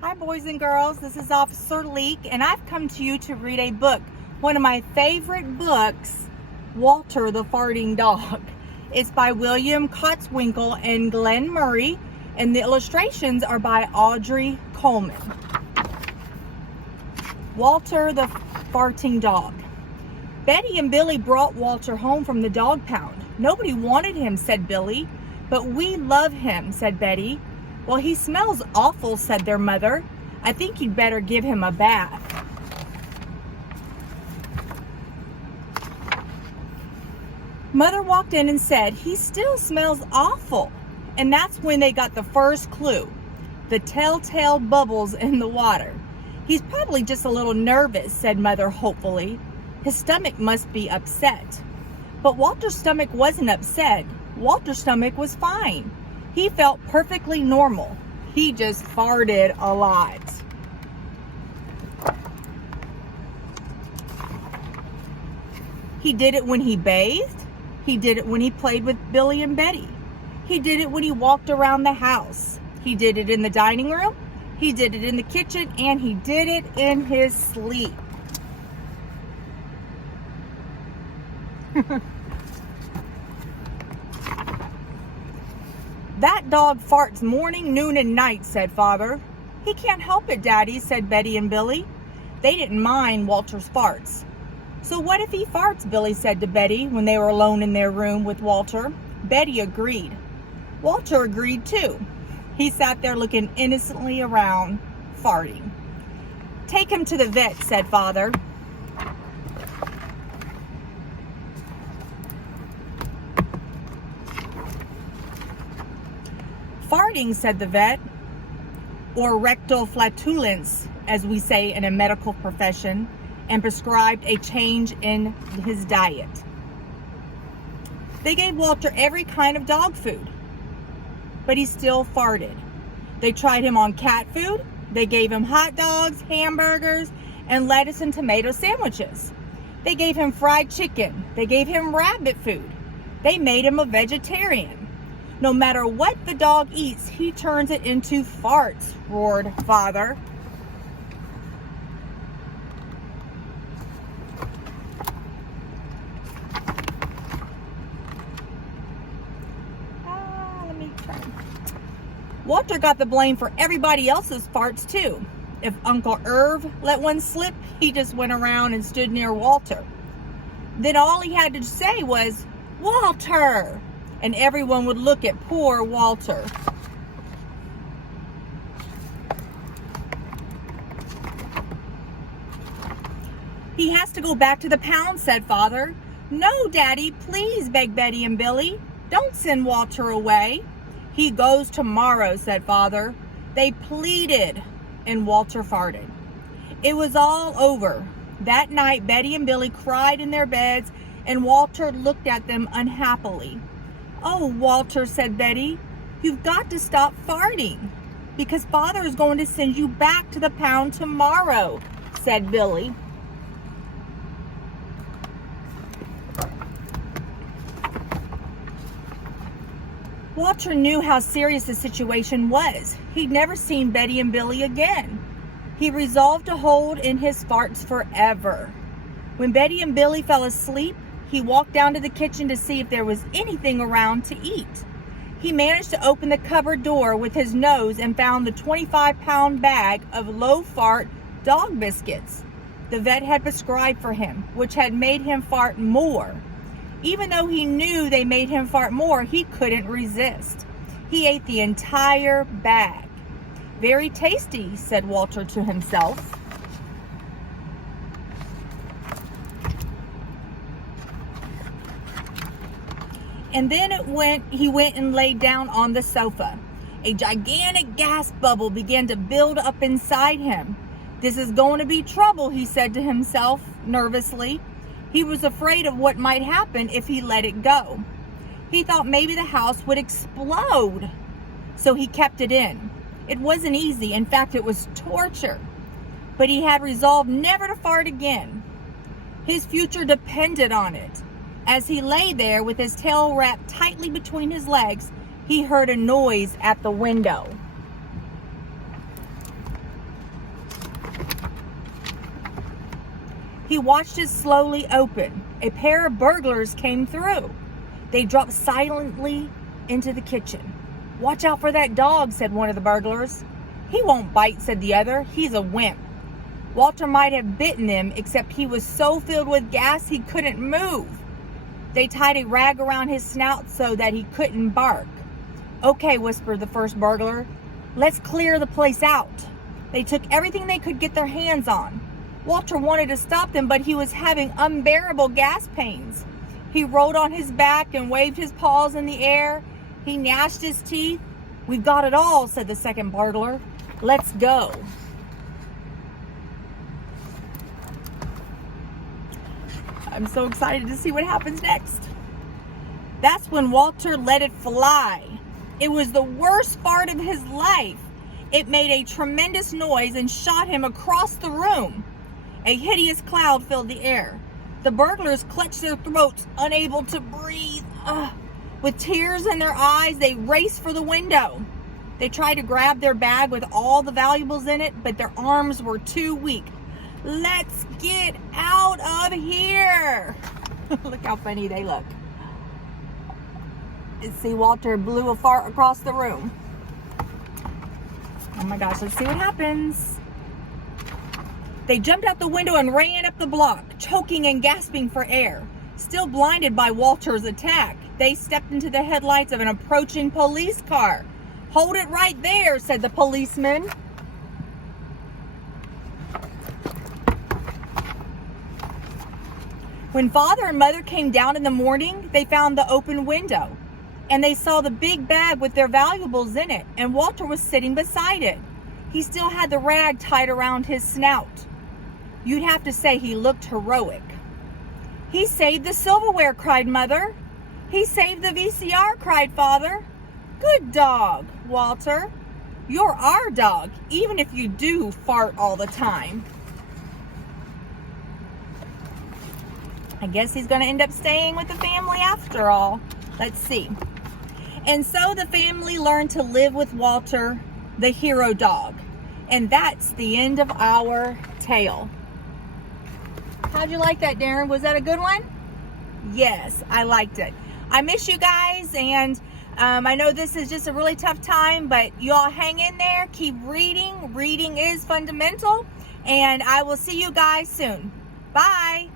Hi boys and girls, this is Officer Leake and I've come to you to read a book. One of my favorite books, Walter the Farting Dog. It's by William Cotswinkle and Glenn Murray and the illustrations are by Audrey Coleman. Walter the Farting Dog. Betty and Billy brought Walter home from the dog pound. Nobody wanted him, said Billy. But we love him, said Betty. Well, he smells awful, said their mother. I think you'd better give him a bath. Mother walked in and said, he still smells awful. And that's when they got the first clue, the telltale bubbles in the water. He's probably just a little nervous, said Mother hopefully. His stomach must be upset. But Walter's stomach wasn't upset. Walter's stomach was fine. He felt perfectly normal. He just farted a lot. He did it when he bathed. He did it when he played with Billy and Betty. He did it when he walked around the house. He did it in the dining room. He did it in the kitchen, and he did it in his sleep. That dog farts morning, noon, and night, said Father. He can't help it, Daddy, said Betty and Billy. They didn't mind Walter's farts. So what if he farts, Billy said to Betty when they were alone in their room with Walter. Betty agreed. Walter agreed too. He sat there looking innocently around, farting. Take him to the vet, said Father. Farting, said the vet, or rectal flatulence, as we say in a medical profession, and prescribed a change in his diet. They gave Walter every kind of dog food, but he still farted. They tried him on cat food. They gave him hot dogs, hamburgers, and lettuce and tomato sandwiches. They gave him fried chicken. They gave him rabbit food. They made him a vegetarian. No matter what the dog eats, he turns it into farts, roared Father. Walter got the blame for everybody else's farts too. If Uncle Irv let one slip, he just went around and stood near Walter. Then all he had to say was, Walter! And everyone would look at poor Walter. He has to go back to the pound, said Father. No, Daddy, please, begged Betty and Billy. Don't send Walter away. He goes tomorrow, said Father. They pleaded, and Walter farted. It was all over. That night, Betty and Billy cried in their beds, and Walter looked at them unhappily. Oh, Walter, said Betty, you've got to stop farting because Father is going to send you back to the pound tomorrow, said Billy. Walter knew how serious the situation was. He'd never seen Betty and Billy again. He resolved to hold in his farts forever. When Betty and Billy fell asleep, he walked down to the kitchen to see if there was anything around to eat. He managed to open the cupboard door with his nose and found the 25-pound bag of low-fart dog biscuits the vet had prescribed for him, which had made him fart more. Even though he knew they made him fart more, he couldn't resist. He ate the entire bag. Very tasty, said Walter to himself. And then he went and laid down on the sofa. A gigantic gas bubble began to build up inside him. This is going to be trouble, he said to himself nervously. He was afraid of what might happen if he let it go. He thought maybe the house would explode, so he kept it in. It wasn't easy. In fact, it was torture. But he had resolved never to fart again. His future depended on it. As he lay there with his tail wrapped tightly between his legs, he heard a noise at the window. He watched it slowly open. A pair of burglars came through. They dropped silently into the kitchen. "Watch out for that dog," said one of the burglars. "He won't bite," said the other. "He's a wimp." Walter might have bitten them, except he was so filled with gas he couldn't move. They tied a rag around his snout so that he couldn't bark. "Okay," whispered the first burglar. "Let's clear the place out." They took everything they could get their hands on. Walter wanted to stop them, but he was having unbearable gas pains. He rolled on his back and waved his paws in the air. He gnashed his teeth. "We've got it all," said the second burglar. "Let's go." I'm so excited to see what happens next. That's when Walter let it fly. It was the worst fart of his life. It made a tremendous noise and shot him across the room. A hideous cloud filled the air. The burglars clutched their throats, unable to breathe. With tears in their eyes, they raced for the window. They tried to grab their bag with all the valuables in it, but their arms were too weak. "Let's get out of here." Look how funny they look. See, Walter blew a fart across the room. Oh my gosh, let's see what happens. They jumped out the window and ran up the block, choking and gasping for air. Still blinded by Walter's attack, they stepped into the headlights of an approaching police car. "Hold it right there," said the policeman. When Father and Mother came down in the morning, they found the open window, and they saw the big bag with their valuables in it, and Walter was sitting beside it. He still had the rag tied around his snout. You'd have to say he looked heroic. "He saved the silverware," cried Mother. "He saved the VCR," cried Father. "Good dog, Walter. You're our dog, even if you do fart all the time." I guess he's going to end up staying with the family after all. Let's see. And so the family learned to live with Walter, the hero dog. And that's the end of our tale. How'd you like that, Darren? Was that a good one? Yes, I liked it. I miss you guys, and I know this is just a really tough time, but you all hang in there. Keep reading. Reading is fundamental. And I will see you guys soon. Bye.